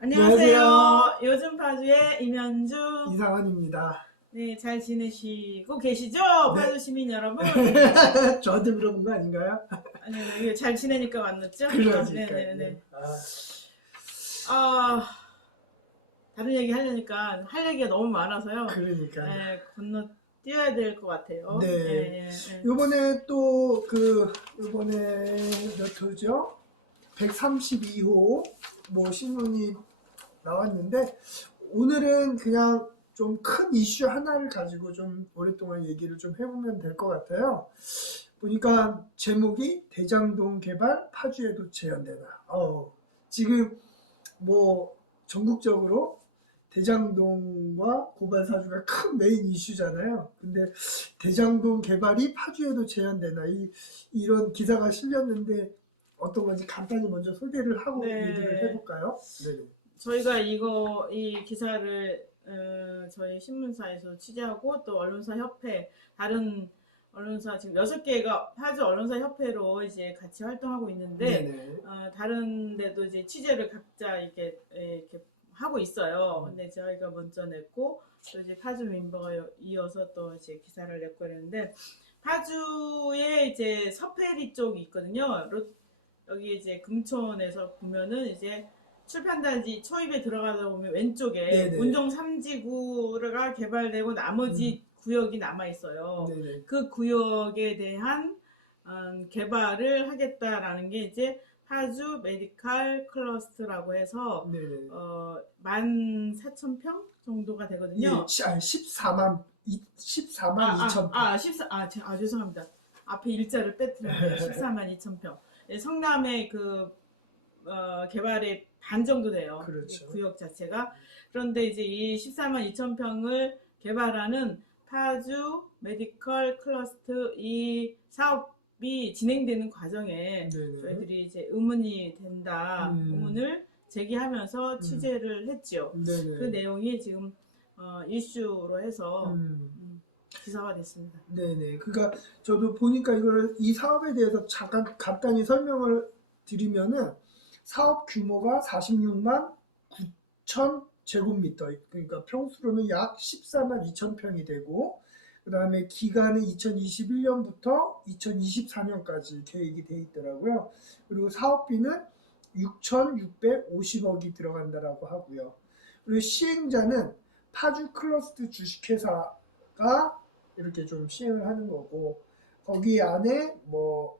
안녕하세요. 안녕하세요. 요즘 파주의 임현주. 이상환입니다. 네, 잘 지내시고 계시죠? 네. 파주 시민 여러분. 저한테 물어본 거 아닌가요? 아니, 잘 지내니까 왔었죠? 그러니까요. 네네네. 아, 아, 다른 얘기 하려니까 할 얘기가 너무 많아서요. 그러니까요. 네, 건너뛰어야 될 것 같아요. 네. 예, 예. 요번에 요번에 몇 호죠? 132호 뭐 신문이 나왔는데, 오늘은 그냥 좀 큰 이슈 하나를 가지고 좀 오랫동안 얘기를 좀 해보면 될 것 같아요. 보니까 제목이 대장동 개발 파주에도 재현되나. 지금 뭐 전국적으로 대장동과 고발 사주가 큰 메인 이슈잖아요. 근데 대장동 개발이 파주에도 재현되나, 이런 기사가 실렸는데 어떤 건지 간단히 먼저 소개를 하고 네. 얘기를 해볼까요? 네. 저희가 이 기사를 저희 신문사에서 취재하고 또 언론사 협회, 다른 언론사 지금 6개가 파주 언론사 협회로 이제 같이 활동하고 있는데, 네네. 다른 데도 이제 취재를 각자 이렇게 하고 있어요. 근데 저희가 먼저 냈고, 또 이제 파주 멤버가 이어서 또 이제 기사를 냈고 그랬는데, 파주에 이제 서페리 쪽이 있거든요. 여기 이제 금촌에서 보면은 이제 출판단지 초입에 들어가다 보면 왼쪽에 네네. 운정 3지구가 개발되고 나머지 구역이 남아 있어요. 네네. 그 구역에 대한 개발을 하겠다라는 게 이제 파주 메디칼 클러스터라고 해서 네네. 14,000평 정도가 예, 되거든요. 14만 2천 평. 14, 죄송합니다. 앞에 일자를 빼뜨렸네요. 14만 2천 평. 성남의 개발의 반 정도 돼요. 그렇죠. 구역 자체가. 그런데 이제 이 14만 2천 평을 개발하는 파주 메디컬 클러스터 이 사업이 진행되는 과정에 네네. 저희들이 이제 의문이 된다, 의문을 제기하면서 취재를 했죠. 네네. 그 내용이 지금 이슈로 해서 기사화 됐습니다. 네네. 그러니까 저도 보니까 이 사업에 대해서 잠깐 간단히 설명을 드리면은, 사업 규모가 46만 9천 제곱미터, 그러니까 평수로는 약 14만 2천 평이 되고, 그 다음에 기간은 2021년부터 2024년까지 계획이 돼 있더라고요. 그리고 사업비는 6,650억이 들어간다라고 하고요. 그리고 시행자는 파주 클러스터 주식회사가 이렇게 좀 시행을 하는 거고, 거기 안에 뭐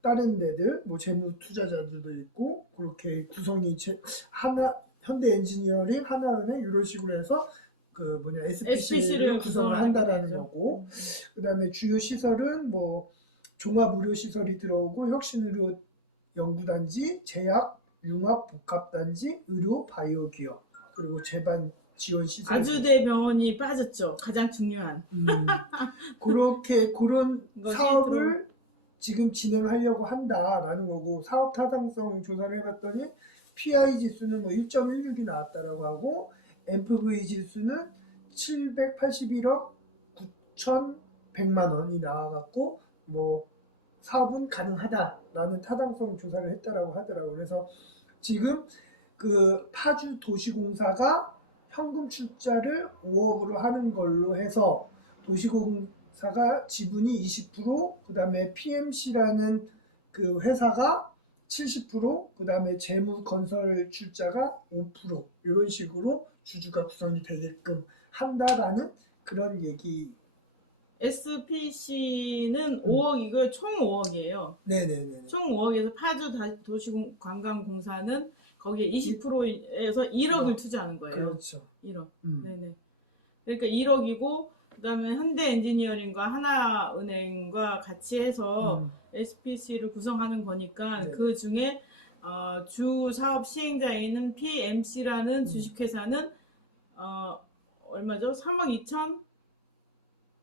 다른 데들 뭐 재무 투자자들도 있고, 그렇게 구성이 현대 엔지니어링, 하나은행 이런 식으로 해서 SPC를 구성을 한다라는 거고, 그다음에 주요 시설은 뭐 종합의료시설이 들어오고, 혁신의료 연구단지, 제약 융합복합단지, 의료 바이오 기업, 그리고 재반 지원 시설. 아주대 병원이 빠졌죠. 가장 중요한. 그런 것이 사업을 지금 진행하려고 한다라는 거고, 사업 타당성 조사를 해봤더니 PI 지수는 뭐 1.16이 나왔다라고 하고, MPV 지수는 781억 9,100만 원이 나와갖고, 뭐 사업은 가능하다라는 타당성 조사를 했다라고 하더라고요. 그래서 지금 그 파주 도시공사가 현금 출자를 5억으로 하는 걸로 해서, 도시공사가 지분이 20%, 그 다음에 PMC라는 그 회사가 70%, 그 다음에 재무 건설 출자가 5%, 이런 식으로 주주가 구성이 되게끔 한다라는 그런 얘기. SPC는 5억이고요. 총 5억이에요. 네네네. 총 5억에서 파주 도시관광공사는 거기에 20%에서 1억을 투자하는 거예요. 그렇죠. 1억. 네네. 그러니까 1억이고, 그다음에 현대 엔지니어링과 하나은행과 같이 해서 SPC를 구성하는 거니까, 네. 그 중에 주 사업 시행자인 PMC라는 주식회사는 얼마죠? 3억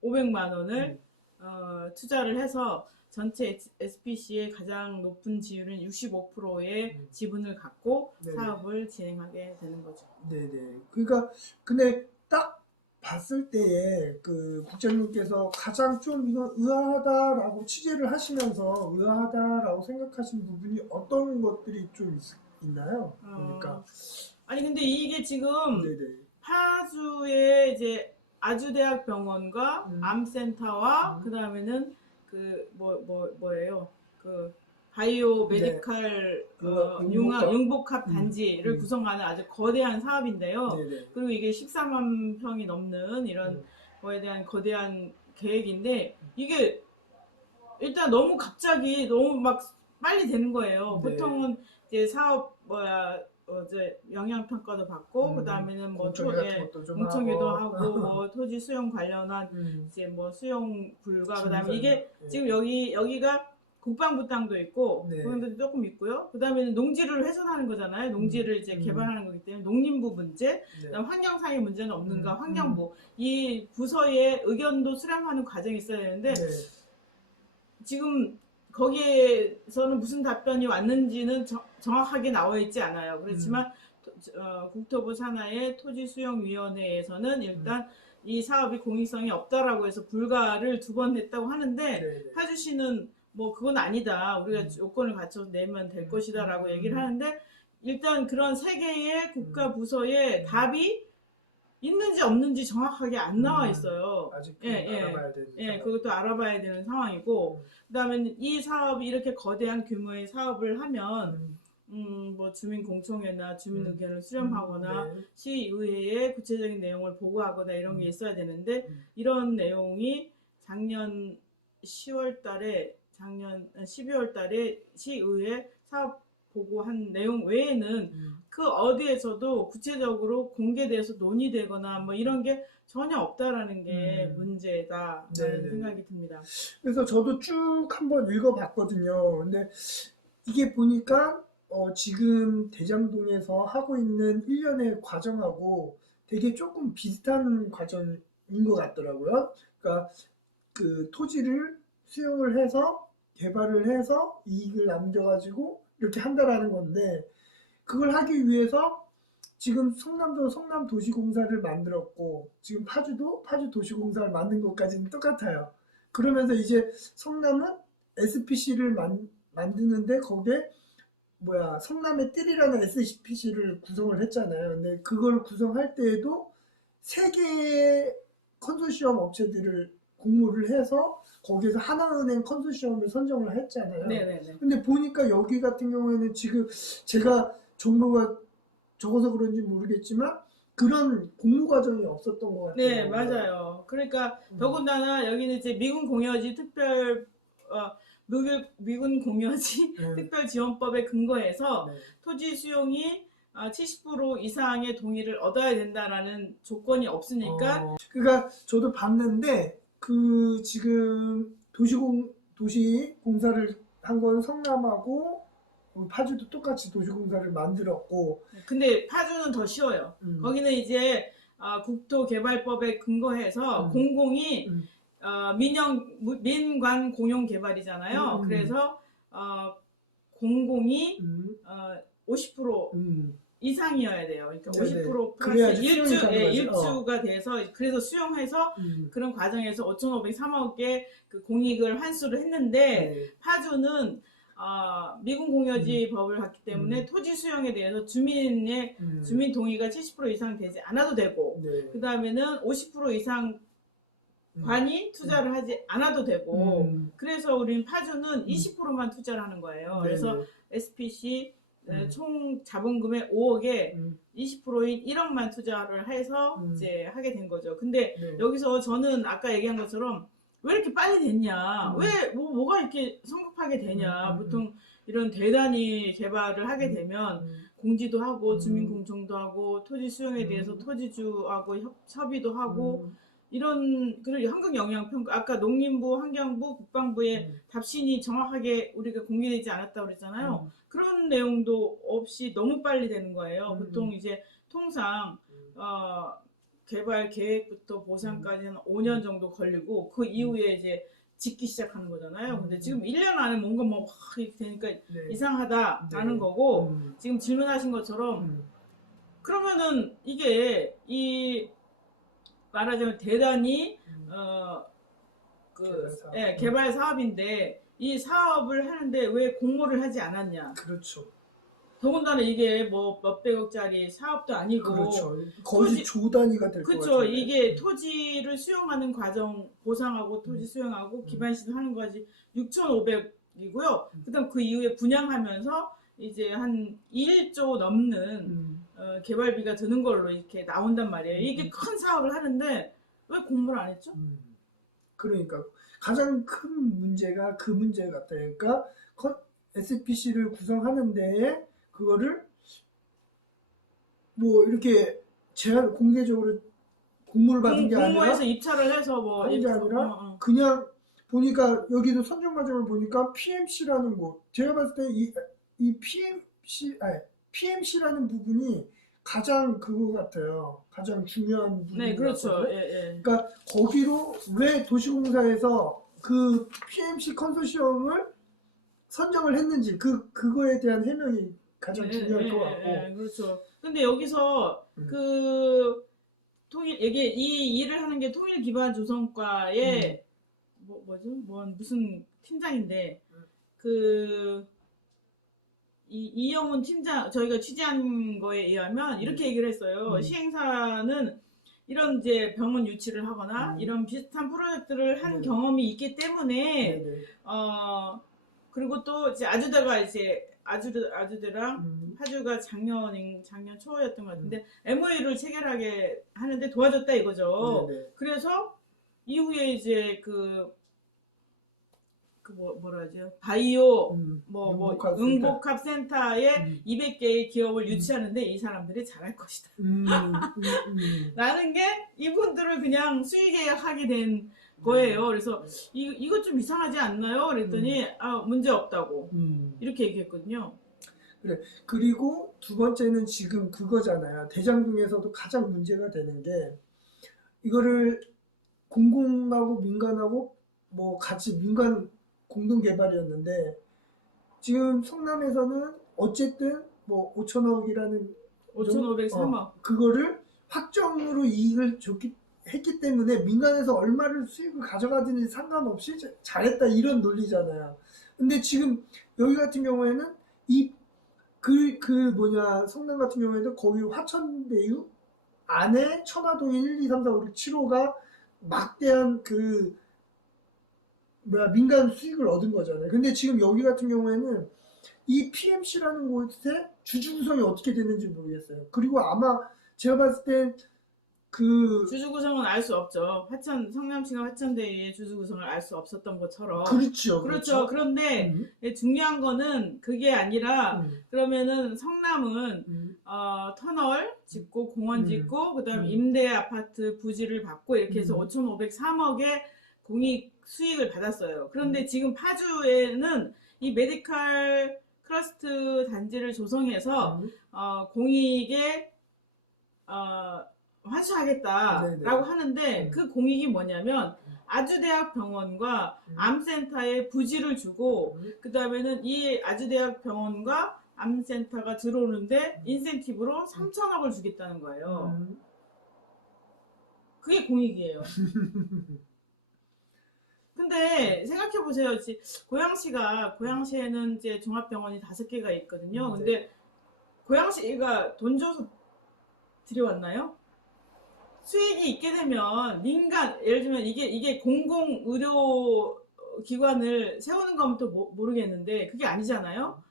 2,500만 원을 투자를 해서 전체 SPC의 가장 높은 지율은 65%의 지분을 갖고 네네. 사업을 진행하게 되는 거죠. 네네. 그러니까 근데 딱 봤을 때에 그 국장님께서 가장 좀 이건 의아하다라고 취재를 하시면서 의아하다라고 생각하신 부분이 어떤 것들이 좀 있나요? 그러니까 아니 근데 이게 지금 네네. 파주의 이제 아주대학병원과 음. 암센터와 그 다음에는 그 뭐예요? 그 바이오 메디칼 융복합 단지를 구성하는 아주 거대한 사업인데요. 네네. 그리고 이게 14만 평이 넘는 이런 거에 대한 거대한 계획인데 이게 일단 너무 갑자기 너무 막 빨리 되는 거예요. 네. 보통은 이제 사업 이제 영향 평가도 받고 그 다음에는 뭐 공청회도 하고 뭐 토지 수용 관련한 이제 뭐 수용 불가 그 다음에 이게 지금 여기가 국방부 땅도 있고 그런데 조금 있고요. 그 다음에는 농지를 훼손하는 거잖아요. 농지를 이제 개발하는 거기 때문에 농림부 문제, 그다음 환경상의 문제는 없는가, 환경부 이 부서의 의견도 수렴하는 과정이 있어야 되는데 지금 거기에서는 무슨 답변이 왔는지는 정확하게 나와 있지 않아요. 그렇지만 국토부 산하의 토지수용위원회에서는 일단 이 사업이 공익성이 없다라고 해서 불가를 2번 했다고 하는데 파주시는 뭐 그건 아니다. 우리가 요건을 갖춰서 내면 될 것이다라고 얘기를 하는데 일단 그런 3개의 국가 부서의 답이 있는지 없는지 정확하게 안 나와 있어요. 아직 알아봐야 되는 그것도 알아봐야 되는 상황이고 그다음에 이 사업이 이렇게 거대한 규모의 사업을 하면 뭐 주민 공청회나 주민 의견을 수렴하거나 시의회에 구체적인 내용을 보고하거나 이런 게 있어야 되는데 이런 내용이 작년 12월 달에 시의회 사업 보고한 내용 외에는 그 어디에서도 구체적으로 공개돼서 논의되거나 뭐 이런 게 전혀 없다라는 게 문제다라는 생각이 듭니다. 그래서 저도 쭉 한번 읽어봤거든요. 근데 이게 보니까 지금 대장동에서 하고 있는 일련의 과정하고 되게 조금 비슷한 과정인 것 같더라고요. 그러니까 그 토지를 수용을 해서 개발을 해서 이익을 남겨가지고 이렇게 한다라는 건데 그걸 하기 위해서 지금 성남도 성남도시공사를 만들었고 지금 파주도 파주도시공사를 만든 것까지는 똑같아요. 그러면서 이제 성남은 SPC를 만드는데 거기에 성남의 뜰이라는 SPC를 구성을 했잖아요. 근데 그걸 구성할 때에도 3개의 컨소시엄 업체들을 공모를 해서 거기에서 하나은행 컨소시엄을 선정을 했잖아요. 네네네. 근데 보니까 여기 같은 경우에는 지금 제가 정보가 적어서 그런지 모르겠지만 그런 공모 과정이 없었던 것 같아요. 네, 맞아요. 그러니까 더군다나 여기는 이제 미군 공여지 미군 공여지 특별지원법에 근거해서 토지 수용이 70% 이상의 동의를 얻어야 된다라는 조건이 없으니까 그러니까 저도 봤는데 그 지금 도시공사를 한 건 성남하고 파주도 똑같이 도시공사를 만들었고 근데 파주는 더 쉬워요. 거기는 이제 국토개발법에 근거해서 공공이 민관 공용 개발이잖아요. 그래서 공공이 50% 이상이어야 돼요. 그러니까 50% 플러스 일주가 돼서 그래서 수용해서 그런 과정에서 5,503억 개 그 공익을 환수를 했는데 파주는 미군 공여지 법을 갖기 때문에 토지 수용에 대해서 주민 동의가 70% 이상 되지 않아도 되고 그 다음에는 50% 이상 관이 투자를 하지 않아도 되고 그래서 우리는 파주는 20%만 투자를 하는 거예요. 그래서 SPC 총 자본금의 5억에 20%인 1억만 투자를 해서 이제 하게 된 거죠. 근데 여기서 저는 아까 얘기한 것처럼 왜 이렇게 빨리 됐냐? 왜 뭐가 이렇게 성급하게 되냐? 보통 이런 대단히 개발을 하게 되면 공지도 하고 주민 공청도 하고 토지 수용에 대해서 토지주하고 협의도 하고 이런 그리고 환경영향평가 아까 농림부, 환경부, 국방부의 답신이 정확하게 우리가 공개되지 않았다고 그랬잖아요. 그런 내용도 없이 너무 빨리 되는 거예요. 보통 이제 통상 개발 계획부터 보상까지 한 5년 정도 걸리고 그 이후에 이제 짓기 시작하는 거잖아요. 근데 지금 1년 안에 뭔가 막 이렇게 되니까 이상하다라는 거고 지금 질문하신 것처럼 그러면은 이게 말하자면 대단히 개발 사업인데 이 사업을 하는데 왜 공모를 하지 않았냐? 그렇죠. 더군다나 이게 뭐 몇백억짜리 사업도 아니고 그렇죠. 거의 토지- 조 단위가 될 것 그쵸. 같아요. 이게 토지를 수용하는 과정 보상하고 토지 음. 수용하고 기반시설 하는 거지 6,500이고요. 그다음 그 이후에 분양하면서 이제 한 1조 넘는 개발비가 드는 걸로 이렇게 나온단 말이에요. 이게 큰 사업을 하는데 왜 공모를 안 했죠? 그러니까 가장 큰 문제가 그 문제 같아요. 그러니까 SPC를 구성하는데 그거를 뭐 이렇게 제한 공개적으로 공모를 받은 게 아니라 공모해서 입찰을 해서 뭐 하는 게 이렇게 아니라 그냥 보니까 여기도 선정 과정을 보니까 PMC라는 곳 제가 봤을 때 이 PMC라는 부분이 가장 그거 같아요. 가장 중요한 부분. 네, 그렇죠. 예, 예. 그러니까 거기로 왜 도시공사에서 그 PMC 컨소시엄을 선정을 했는지 그거에 대한 해명이 가장 중요할 것 같고. 그렇죠. 근데 여기서 이게 이 일을 하는 게 통일기반조성과의 무슨 팀장인데 이영훈 팀장 저희가 취재한 거에 의하면 이렇게 얘기를 했어요. 시행사는 이런 이제 병원 유치를 하거나 이런 비슷한 프로젝트를 한 경험이 있기 때문에 그리고 또 이제 아주대랑 파주가 작년 초였던 것 같은데 MOU를 체결하게 하는데 도와줬다 이거죠. 그래서 이후에 이제 뭐라 하죠? 바이오 응복합 센터에 200개의 기업을 유치하는데 이 사람들이 잘할 것이다. 라는 게 이분들을 그냥 수의계약하게 된 거예요. 그래서 이거 좀 이상하지 않나요? 그랬더니 문제 없다고 이렇게 얘기했거든요. 그래. 그리고 두 번째는 지금 그거잖아요. 대장동에서도 가장 문제가 되는 게 이거를 공공하고 민간하고 뭐 같이 민간 공동 개발이었는데 지금 성남에서는 어쨌든 뭐 5천억이라는 5,503억 그거를 확정으로 이익을 했기 때문에 민간에서 얼마를 수익을 가져가든지 상관없이 잘했다 이런 논리잖아요. 근데 지금 여기 같은 경우에는 성남 같은 경우에는 거기 화천대유 안에 천화동인 1, 2, 3, 4, 5, 6, 7호가 막대한 민간 수익을 얻은 거잖아요. 근데 지금 여기 같은 경우에는 이 PMC라는 곳에 주주 구성이 어떻게 되는지 모르겠어요. 그리고 아마 제가 봤을 땐 주주 구성은 알 수 없죠. 성남시가 화천대유의 주주 구성을 알 수 없었던 것처럼. 그렇죠. 그런데 중요한 거는 그게 아니라 그러면은 성남은 터널 짓고 공원 짓고 그다음에 임대 아파트 부지를 받고 이렇게 해서 5,503억의 공익 수익을 받았어요. 그런데 지금 파주에는 이 메디컬 클러스터 단지를 조성해서 공익에 환수하겠다라고 하는데 그 공익이 뭐냐면 아주대학병원과 암센터에 부지를 주고 그 다음에는 이 아주대학병원과 암센터가 들어오는데 인센티브로 3천억을 주겠다는 거예요. 그게 공익이에요. 근데 생각해보세요. 고양시에는 이제 종합병원이 5개가 있거든요. 근데 고양시가 돈 줘서 들여왔나요? 수익이 있게 되면 예를 들면 이게 공공 의료 기관을 세우는 거면 또 모르겠는데 그게 아니잖아요.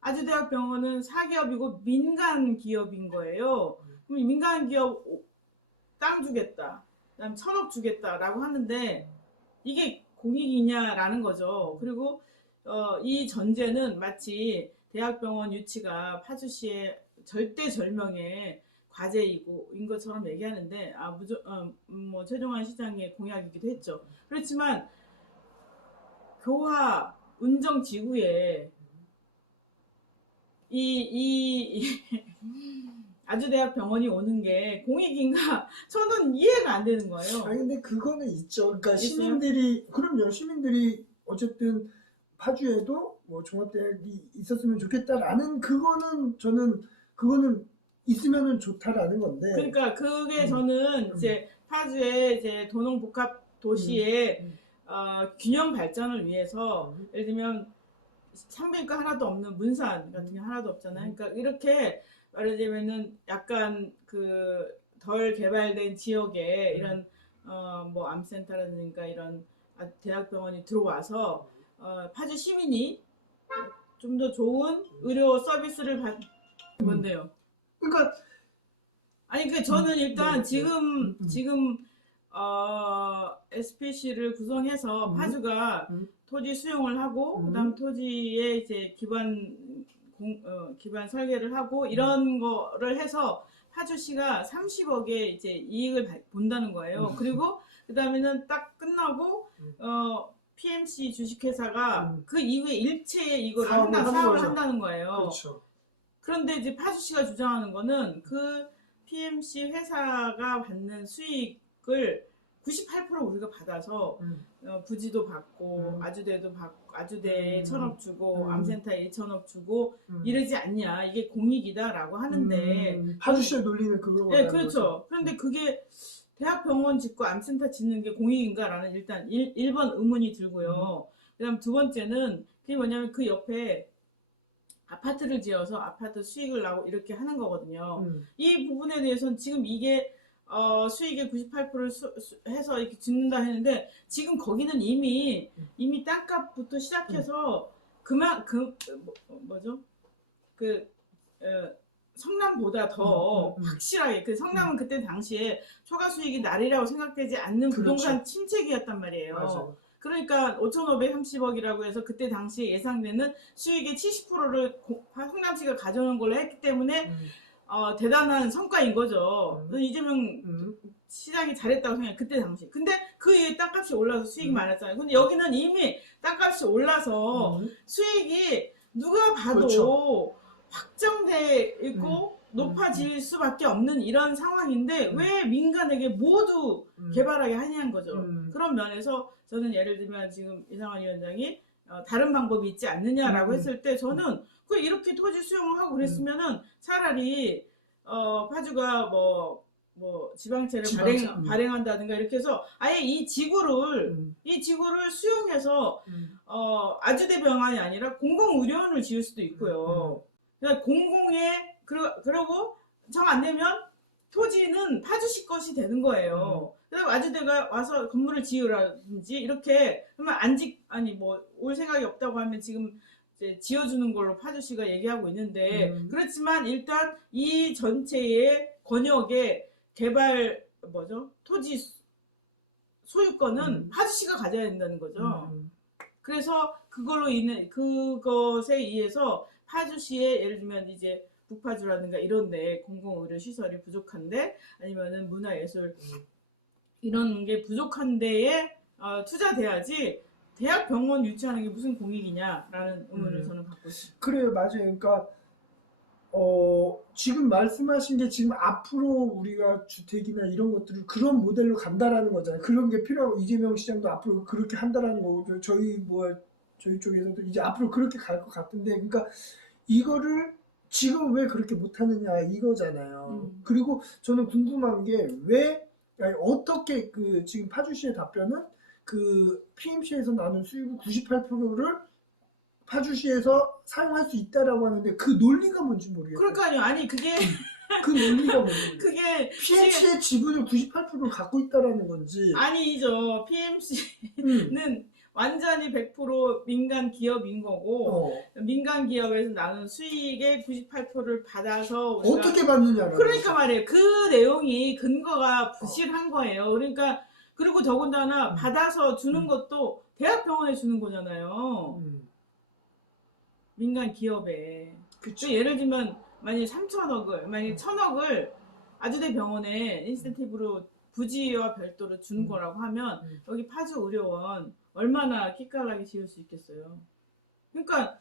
아주대학병원은 사기업이고 민간 기업인 거예요. 그럼 민간 기업 땅 주겠다, 그다음 1,000억 주겠다라고 하는데 이게 공익이냐라는 거죠. 그리고 이 전제는 마치 대학병원 유치가 파주시의 절대절명의 과제인 것처럼 얘기하는데 최종환 시장의 공약이기도 했죠. 그렇지만 교화 운정지구에 아주대학병원이 오는 게 공익인가? 저는 이해가 안 되는 거예요. 아니 근데 그거는 있죠. 그러니까 있어요? 시민들이 어쨌든 파주에도 뭐 종합대학이 있었으면 좋겠다라는 그거는 있으면은 좋다라는 건데. 그러니까 그게 저는 이제 파주의 이제 도농복합 도시의 균형 발전을 위해서 예를 들면 산부인과 하나도 없는 문산 같은 게 하나도 없잖아요. 그러니까 이렇게 말하자면은 약간 그 덜 개발된 지역에 이런 뭐 암센터라든가 이런 대학병원이 들어와서 파주 시민이 좀 더 좋은 의료 서비스를 받 뭔데요? 그러니까 아니 그 저는 일단 네, 지금 SPC를 구성해서 파주가 토지 수용을 하고 그다음 토지에 이제 기반 설계를 하고 이런 거를 해서 파주시가 30억의 이제 이익을 본다는 거예요. 그리고 그다음에는 딱 끝나고 PMC 주식회사가 그 이후에 일체에 이걸 사업을 한다는 거예요. 그렇죠. 그런데 이제 파주시가 주장하는 거는 그 PMC 회사가 받는 수익을 98% 우리가 받아서 부지도 받고 아주대도 받고 아주대에 1,000억 주고 암센터에 1,000억 주고 이러지 않냐, 이게 공익이다라고 하는데 파주시의 논리는 그거로. 네, 그렇죠. 그런데 그게 대학병원 짓고 암센터 짓는 게 공익인가라는 일단 1번 의문이 들고요. 그다음 두 번째는 그게 뭐냐면 그 옆에 아파트를 지어서 아파트 수익을 나고 이렇게 하는 거거든요. 이 부분에 대해서는 지금 이게 수익의 98%를 해서 이렇게 짓는다 했는데 지금 거기는 이미 땅값부터 시작해서 뭐죠? 성남보다 더 확실하게, 그 성남은 그때 당시에 초과 수익이 날이라고 생각되지 않는 그렇죠. 부동산 침체기였단 말이에요. 맞아요. 그러니까 5,530억이라고 해서 그때 당시에 예상되는 수익의 70%를 성남시가 가져오는 걸로 했기 때문에 대단한 성과인 거죠. 이재명 시장이 잘했다고 생각해요. 그때 당시. 근데 그 이후에 땅값이 올라서 수익이 많았잖아요. 근데 여기는 이미 땅값이 올라서 수익이 누가 봐도 그렇죠. 확정돼 있고 높아질 수밖에 없는 이런 상황인데 왜 민간에게 모두 개발하게 하냐는 거죠. 그런 면에서 저는 예를 들면 지금 이상환 위원장이 다른 방법이 있지 않느냐라고 했을 때 저는 그 이렇게 토지 수용을 하고 그랬으면은 차라리 파주가 뭐 지방채를 발행한다든가 이렇게 해서 아예 이 지구를 수용해서 아주대 병원이 아니라 공공의료원을 지을 수도 있고요. 그러니까 공공의 그러고 정 안 되면 토지는 파주시 것이 되는 거예요. 그다음 아주대가 와서 건물을 지으라든지 이렇게 그러면 올 생각이 없다고 하면 지금 이제 지어주는 걸로 파주시가 얘기하고 있는데 그렇지만 일단 이 전체의 권역의 개발 토지 소유권은 파주시가 가져야 된다는 거죠. 그래서 그것에 의해서 파주시에 예를 들면 이제 북파주라든가 이런데 공공의료 시설이 부족한데 아니면은 문화예술 이런 게 부족한 데에 투자돼야지 대학병원 유치하는 게 무슨 공익이냐라는 의문을 저는 갖고 있습니다. 그래요, 맞아요. 그러니까 지금 말씀하신 게 지금 앞으로 우리가 주택이나 이런 것들을 그런 모델로 간다라는 거잖아요. 그런 게 필요하고 이재명 시장도 앞으로 그렇게 한다라는 거고 저희 쪽에서도 이제 앞으로 그렇게 갈 것 같은데, 그러니까 이거를 지금 왜 그렇게 못하느냐 이거잖아요. 그리고 저는 궁금한 게 어떻게 지금 파주시의 답변은 PMC에서 나는 수익의 98%를 파주시에서 사용할 수 있다라고 하는데 그 논리가 뭔지 모르겠어요. 그러니까요. 아니 그게 그 논리가 뭔지 그게 PMC의 지분을 98%를 갖고 있다라는 건지. 아니죠. PMC는 완전히 100% 민간 기업인 거고 민간 기업에서 나는 수익의 98%를 받아서 어떻게 받느냐라는. 그러니까 말이에요. 그 내용이 근거가 부실한 거예요. 그러니까 그리고 더군다나 받아서 주는 것도 대학병원에 주는 거잖아요. 민간 기업에. 그쵸. 예를 들면 만약에 1,000억을 아주대 병원에 인센티브로 부지와 별도로 주는 거라고 하면 여기 파주 의료원 얼마나 기깔나게 지을 수 있겠어요. 그러니까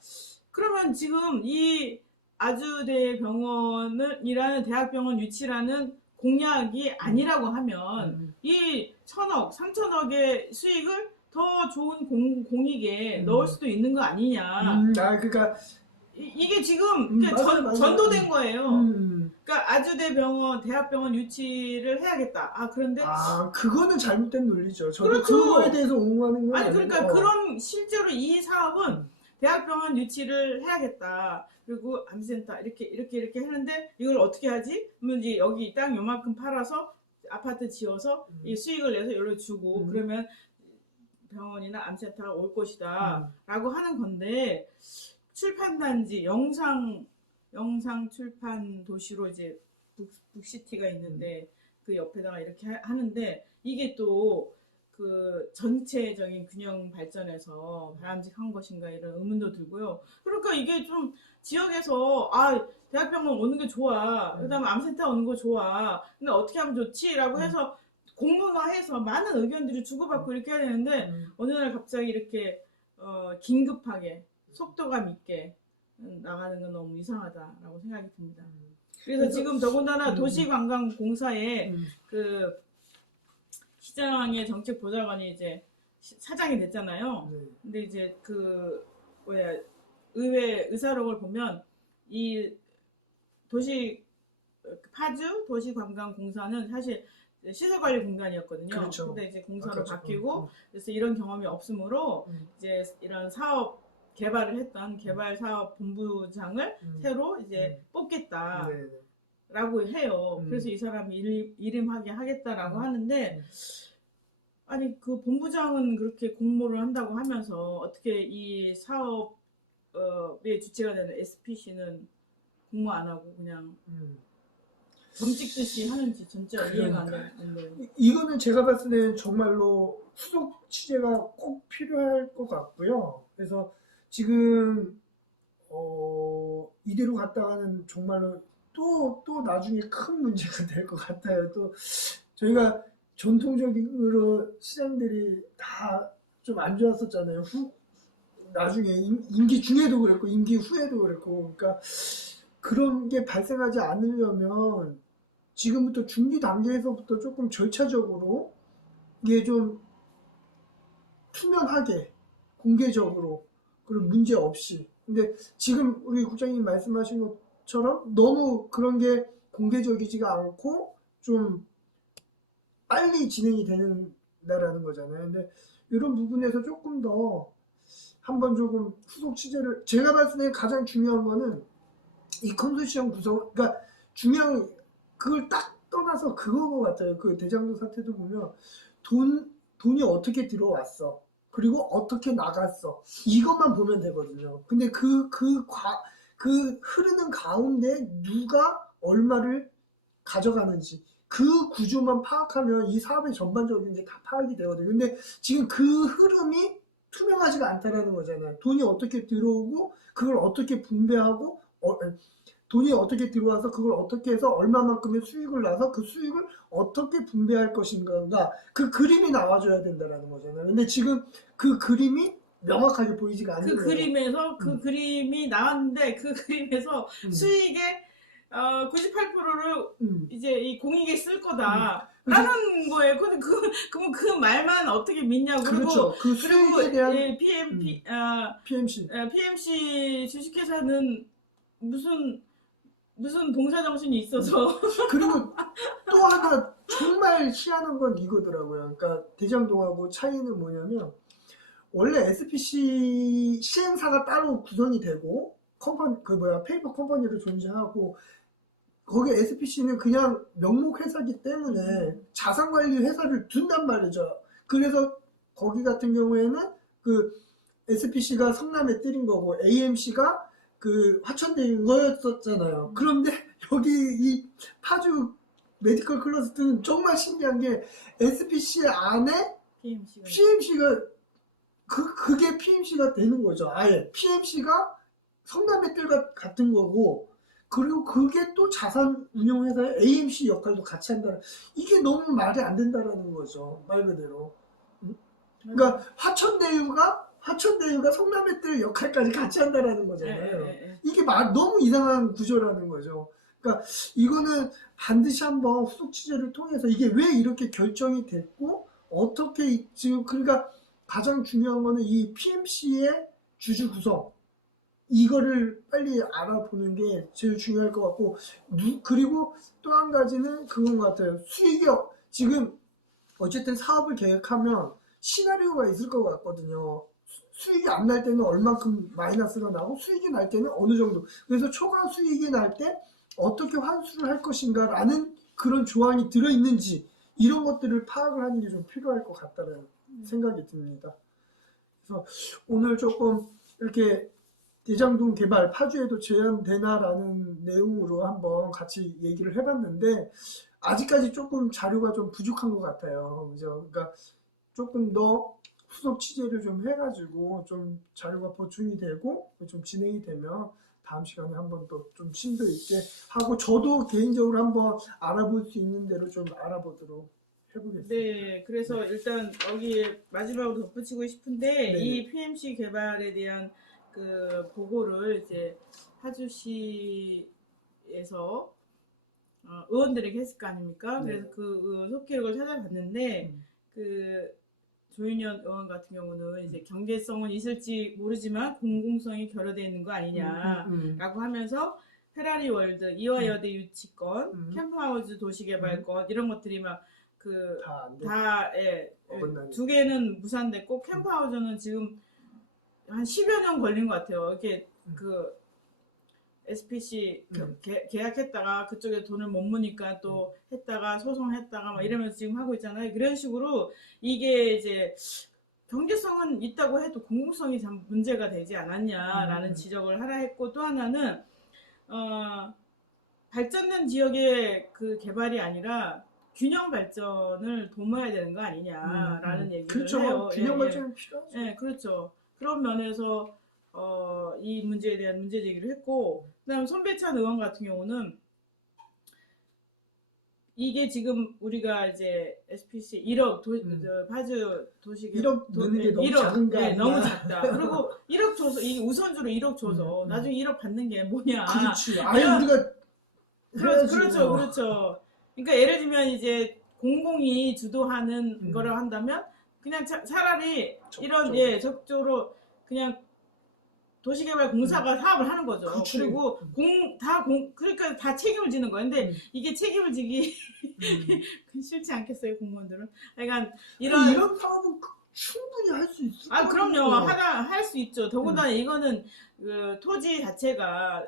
그러면 지금 이 아주대 병원이라는 대학병원 유치라는 공약이 아니라고 하면 이 1,000억, 3,000억의 수익을 더 좋은 공익에 넣을 수도 있는 거 아니냐. 그러니까 이게 지금 맞아요. 전도된 거예요. 그러니까 아주대 병원, 대학병원 유치를 해야겠다. 그런데 그거는 잘못된 논리죠. 저는 그렇죠. 그거에 대해서 옹호하는 건 그러니까 그런 실제로 이 사업은 대학병원 유치를 해야겠다. 그리고 암센터 이렇게 하는데 이걸 어떻게 하지? 그러면 이제 여기 땅 요만큼 팔아서 아파트 지어서 이 수익을 내서 여기로 주고 그러면 병원이나 암센터가 올 것이다 라고 하는 건데, 출판단지 영상 출판 도시로 이제 북시티가 있는데 그 옆에다가 이렇게 하는데, 이게 또 그 전체적인 균형 발전에서 바람직한 것인가 이런 의문도 들고요. 그러니까 이게 좀 지역에서 대학병원 오는 게 좋아, 그다음에 암센터 오는 거 좋아, 근데 어떻게 하면 좋지라고 해서 공론화해서 많은 의견들이 주고받고 이렇게 해야 되는데 어느 날 갑자기 이렇게 긴급하게 속도감 있게 나가는 건 너무 이상하다라고 생각이 듭니다. 그래서 지금 더군다나 도시관광공사에 그 시장의 정책보좌관이 이제 사장이 됐잖아요. 근데 이제 그 의회 의사록을 보면 이 파주 도시관광공사는 사실 시설관리공단이었거든요. 그렇죠. 근데 이제 공사로 바뀌고 그래서 이런 경험이 없으므로 이제 이런 사업 개발을 했던 개발 사업 본부장을 새로 이제 뽑겠다. 라고 해요. 그래서 이 사람이 일임하게 하겠다라고 하는데, 아니 그 본부장은 그렇게 공모를 한다고 하면서 어떻게 이 사업의 주체가 되는 SPC는 공모 안 하고 그냥 점찍듯이 하는지 전혀 이해가 안 되는데. 이거는 제가 봤을 때는 정말로 후속 취재가 꼭 필요할 것 같고요. 그래서 지금 이대로 갔다가는 정말로 또 나중에 큰 문제가 될 것 같아요. 또 저희가 전통적으로 시장들이 다 좀 안 좋았었잖아요. 나중에 임기 중에도 그랬고 임기 후에도 그랬고, 그러니까 그런 게 발생하지 않으려면 지금부터 준비 단계에서부터 조금 절차적으로 이게 좀 투명하게 공개적으로 그리고 문제 없이. 근데 지금 우리 국장님 말씀하신 것처럼 너무 그런 게 공개적이지가 않고 좀 빨리 진행이 된다라는 거잖아요. 근데 이런 부분에서 조금 더 한번 조금 후속 취재를, 제가 봤을 때 가장 중요한 거는 이 컨소시엄 구성, 그러니까 중요한 그걸 딱 떠나서 그거 것 같아요. 그 대장동 사태도 보면 돈이 어떻게 들어왔어, 그리고 어떻게 나갔어, 이것만 보면 되거든요. 근데 그 흐르는 가운데 누가 얼마를 가져가는지 그 구조만 파악하면 이 사업의 전반적인 게 다 파악이 되거든요. 근데 지금 그 흐름이 투명하지가 않다라는 거잖아요. 돈이 어떻게 들어오고 그걸 어떻게 분배하고 돈이 어떻게 들어와서 그걸 어떻게 해서 얼마만큼의 수익을 나서 그 수익을 어떻게 분배할 것인가, 그 그림이 나와줘야 된다라는 거잖아요. 근데 지금 그 그림이 명확하게 보이지가 않는 거예요. 그림에서 그 그림이 나왔는데 그 그림에서 수익의 98%를 이제 이 공익에 쓸 거다 라는 거예요. 근데 그럼 그 말만 어떻게 믿냐고. 그렇죠. 그 수익에 대한 PMC 주식회사는 무슨 봉사 정신이 있어서. 그리고 또 하나 정말 희한한 건 이거더라고요. 그러니까 대장동하고 차이는 뭐냐면, 원래 SPC 시행사가 따로 구성이 되고 페이퍼 컴퍼니로 존재하고, 거기 SPC는 그냥 명목 회사기 때문에 자산관리 회사를 둔단 말이죠. 그래서 거기 같은 경우에는 그 SPC가 성남에 뜨린 거고 AMC가 그 화천대유인 거였었잖아요. 그런데 여기 이 파주 메디컬 클러스터는 정말 신기한 게 SPC 안에 PMC가 그게 PMC가 되는 거죠. 아예 PMC가 성남의 뜰과 같은 거고, 그리고 그게 또 자산 운용 회사의 AMC 역할도 같이 한다는, 이게 너무 말이 안 된다라는 거죠, 말 그대로. 그러니까 화천대유가 성남의 뜰 역할까지 같이 한다라는 거잖아요. 이게 너무 이상한 구조라는 거죠. 그러니까 이거는 반드시 한번 후속 취재를 통해서 이게 왜 이렇게 결정이 됐고 어떻게 지금, 그러니까 가장 중요한 거는 이 PMC의 주주 구성, 이거를 빨리 알아보는 게 제일 중요할 것 같고, 그리고 또 한 가지는 그건 것 같아요. 지금 어쨌든 사업을 계획하면 시나리오가 있을 것 같거든요. 수익이 안 날 때는 얼만큼 마이너스가 나고 수익이 날 때는 어느 정도. 그래서 초과 수익이 날 때 어떻게 환수를 할 것인가라는 그런 조항이 들어있는지 이런 것들을 파악을 하는 게 좀 필요할 것 같다는 생각이 듭니다. 그래서 오늘 조금 이렇게 대장동 개발 파주에도 제한되나라는 내용으로 한번 같이 얘기를 해봤는데 아직까지 조금 자료가 좀 부족한 것 같아요. 그죠? 그러니까 조금 더 후속 취재를 좀 해가지고 좀 자료가 보충이 되고 좀 진행이 되면 다음 시간에 한번 또 좀 심도 있게 하고 저도 개인적으로 한번 알아볼 수 있는 대로 좀 알아보도록 해보겠습니다. 네, 그래서 일단 여기에 마지막으로 덧붙이고 싶은데 네네. 이 PMC 개발에 대한 그 보고를 이제 파주시에서 의원들에게 했을 거 아닙니까? 네. 그래서 그 속기록을 찾아봤는데 음. 그 조인현 의원 같은 경우는 이제 경제성은 있을지 모르지만 공공성이 결여되어 있는 거 아니냐라고 하면서 페라리 월드, 이화여대 유치권, 캠프하우스 도시개발권 이런 것들이 막 그 다 예, 어긋나네. 두 개는 무산됐고 캠프하우스는 지금 한 10여 년 걸린 것 같아요. 이렇게 그 SPC 계약했다가 그쪽에 돈을 못 무니까 또 했다가 소송했다가 막 이러면서 지금 하고 있잖아요. 그런 식으로 이게 이제 경제성은 있다고 해도 공공성이 참 문제가 되지 않았냐라는 지적을 하라 했고 또 하나는 발전된 지역의 그 개발이 아니라 균형 발전을 도모해야 되는 거 아니냐라는 얘기를 그렇죠. 해요. 균형 발전이 필요하죠. 네, 그렇죠. 그런 면에서 이 문제에 대한 문제 제기를 했고, 그다음 손배찬 의원 같은 경우는 이게 지금 우리가 이제 SPC 1억 파주 도시개발 1억 넣는 게 너무 작은 거 아니야? 너무 작다. 그리고 1억 줘서 이게 우선주로 1억 줘서 나중에 1억 받는 게 뭐냐? 그렇지. 아예 우리가 그렇죠. 그러니까 예를 들면 이제 공공이 주도하는 거라고 한다면 그냥 차라리 이런 적극적으로 그냥 도시개발공사가 사업을 하는 거죠. 그치. 그리고 그러니까 다 책임을 지는 거예요. 근데 이게 책임을 지기 싫지 않겠어요, 공무원들은? 그러니까 이런 사업은 충분히 할 수 있어요. 그럼요. 할 수 있죠. 더군다나 이거는 그 토지 자체가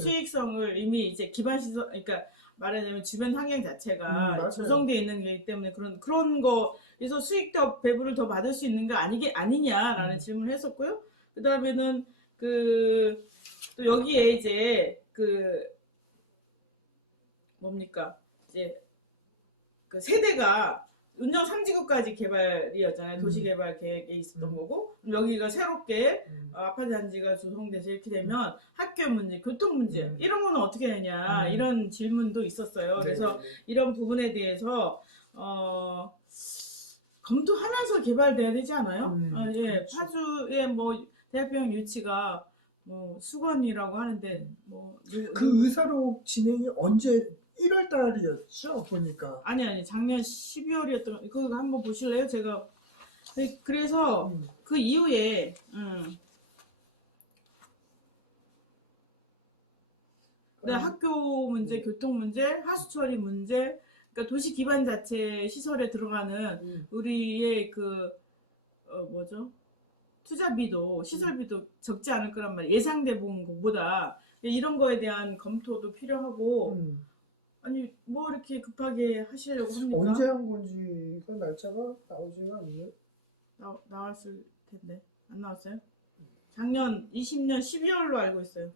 수익성을 이미 이제 기반 시설, 그러니까 말하자면 주변 환경 자체가 조성되어 있는 거기 때문에 그런 거, 그래서 수익도 배분을 더 받을 수 있는 거 아니냐라는 질문을 했었고요. 그 다음에는 또 여기에 이제 뭡니까? 이제 그 세대가 운정 3지구까지 개발이었잖아요. 도시개발 계획에 있었던 거고 여기가 새롭게 아파트 단지가 조성돼서 이렇게 되면 학교 문제, 교통 문제 이런 거는 어떻게 되냐 이런 질문도 있었어요. 그래서 이런 부분에 대해서 검토하면서 개발돼야 되지 않아요? 예, 파주에 뭐 대학병원 유치가 뭐 수건이라고 하는데 뭐 그 의사록 진행이 언제 1월 달이었죠? 보니까. 아니 작년 12월이었던 그거 한번 보실래요? 제가 그래서 그 이후에 학교 문제, 교통 문제, 하수 처리 문제, 그러니까 도시 기반 자체 시설에 들어가는 우리의 뭐죠? 투자비도 시설비도 적지 않을 거란 말이에요. 예상돼 본 것보다 이런 거에 대한 검토도 필요하고 아니 뭐 이렇게 급하게 하시려고 합니까? 언제 한 건지가 날짜가 나오지가 않네요. 나왔을 텐데 안 나왔어요? 작년 20년 12월로 알고 있어요.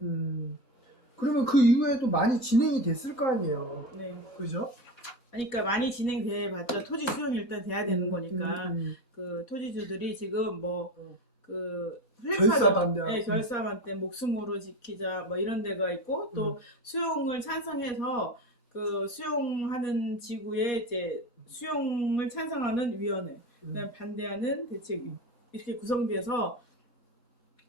그러면 그 이후에도 많이 진행이 됐을 거 아니에요. 네. 그죠? 그러니까 많이 진행돼 봤자 토지 수용이 일단 돼야 되는 거니까 그 토지주들이 지금 결사반 때 목숨으로 지키자 뭐 이런 데가 있고 또 수용을 찬성해서 그 수용하는 지구에 이제 수용을 찬성하는 위원회, 그다음 반대하는 대책위 이렇게 구성돼서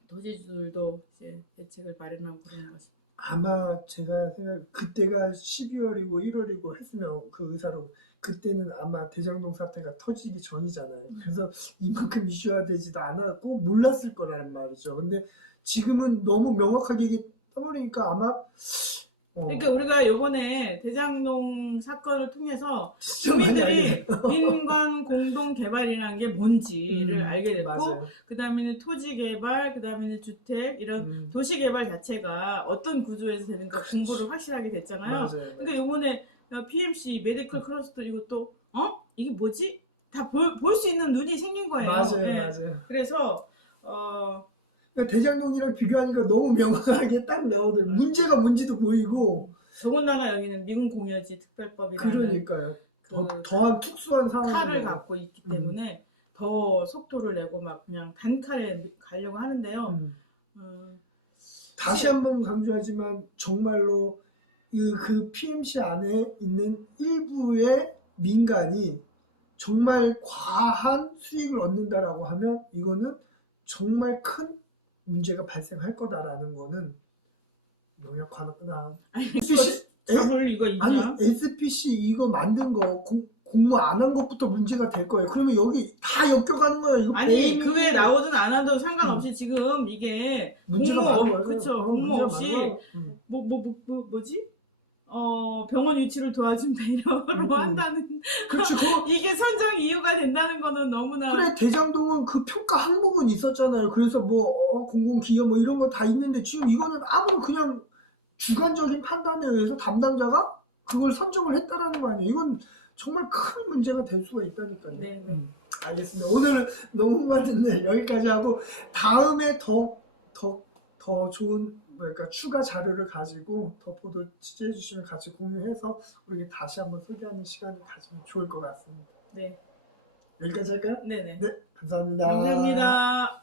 도지주들도 이제 대책을 마련하고 그러는 것입니다. 아마 제가 그때가 12월이고 1월이고 했으면 그 의사로 그때는 아마 대장동 사태가 터지기 전이잖아요. 그래서 이만큼 이슈화되지도 않았고 몰랐을 거라는 말이죠. 근데 지금은 너무 명확하게 이게 떠버리니까 아마 그러니까 우리가 요번에 대장동 사건을 통해서 진짜 많이 국민들이 알게 민관 공동 개발이라는 게 뭔지를 알게 됐고, 맞아요. 그 다음에는 토지 개발, 그 다음에는 주택, 이런 도시 개발 자체가 어떤 구조에서 되는가 공부를 확실하게 됐잖아요. 맞아요. 그러니까 요번에 PMC 메디컬 클러스터 이것도 이게 뭐지? 다 볼 수 있는 눈이 생긴 거예요. 맞아요, 예. 맞아요. 그래서 그러니까 대장동이랑 비교하니까 너무 명확하게 딱 나오더라고요. 문제가 뭔지도 보이고. 더군다나 여기는 미군 공여지 특별법이라는 그러니까요. 그 더한 특수한 칼을 상황을 갖고 있기 때문에 더 속도를 내고 막 그냥 단칼에 가려고 하는데요. 다시 한번 강조하지만 정말로 그 PMC 안에 있는 일부의 민간이 정말 과한 수익을 얻는다라고 하면 이거는 정말 큰 문제가 발생할 거다라는 거는 명확하구나. 잡을 이거 있냐? 아니 SPC 이거 만든 거 공모 안 한 것부터 문제가 될 거예요. 그러면 여기 다 엮여가는 거예요. 이거 아니 그게 나오든 안 하든 상관없이 지금 이게 문제가 공모 많은 거예요. 그쵸 공모 문제가 없이 많아요. 뭐지? 병원 유치를 도와준다 이런 한다는 그렇지. 이게 선정 이유가 된다는 거는 너무나 그래 대장동은 그 평가 항목은 있었잖아요. 그래서 뭐 공공기업 뭐 이런 거 다 있는데 지금 이거는 아무 그냥 주관적인 판단에 의해서 담당자가 그걸 선정을 했다라는 거 아니에요. 이건 정말 큰 문제가 될 수가 있다니까요. 네. 알겠습니다. 오늘은 너무 많은데 여기까지 하고 다음에 더 좋은 뭐랄까 추가 자료를 가지고 더 보도 취재해 주시면 같이 공유해서 우리 다시 한번 소개하는 시간을 가지면 좋을 것 같습니다. 네. 여기까지 할까요? 네네. 네, 감사합니다. 감사합니다.